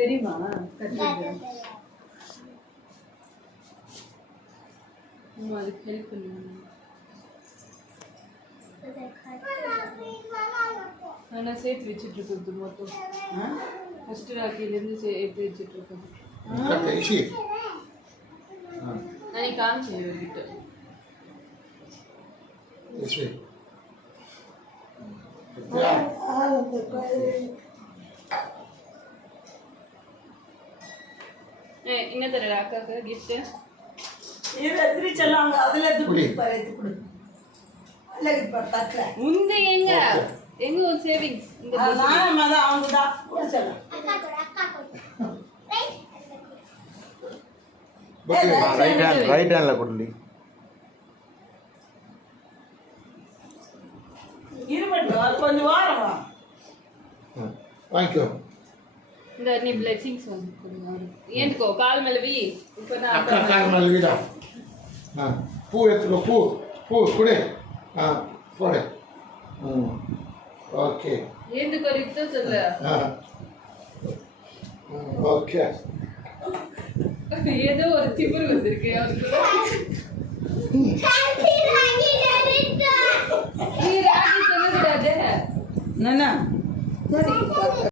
தெரியுமா கத்துறது அதுக்கு ஹெல்ப் பண்ணுங்க நான் சேர்த்து வச்சுட்டு இருக்கிறது மொத்தம் ஃபர்ஸ்ட் ராக்கிலேருந்து சேர்த்து வச்சுட்டு இருக்கிறது நான் காமிச்சேன் இவர்கிட்ட என்ன தர ராக்காக்கு கிஃப்ட் இது எதிரி செல்லாங்க அதுல துடி பரைத்து கொடு அல்லது பத்தல முந்த எங்க ஒரு சேவிங்ஸ் இந்த நான் மத அவங்க தான் கூட செல்ல ரைட் ஹேண்ட்ல கொடுடி இருமட்டு கொஞ்சம் வாரம் வா வாங்கிக்கோ இந்த நீ blessings வந்து கொடுங்க ஏன்கோ கால் மேல வி இப்ப நான் அக்கா கால் மேல விடா பூ எடுத்துக்கோ பூ குடு போடு ஓகே ஏந்துக்கோ ரித்து சொல்ல ஓகே ஏதோ ஒரு திமிரு வந்திருக்கு அவருக்கு நீ ராகி சொல்லக்கூடாது நானா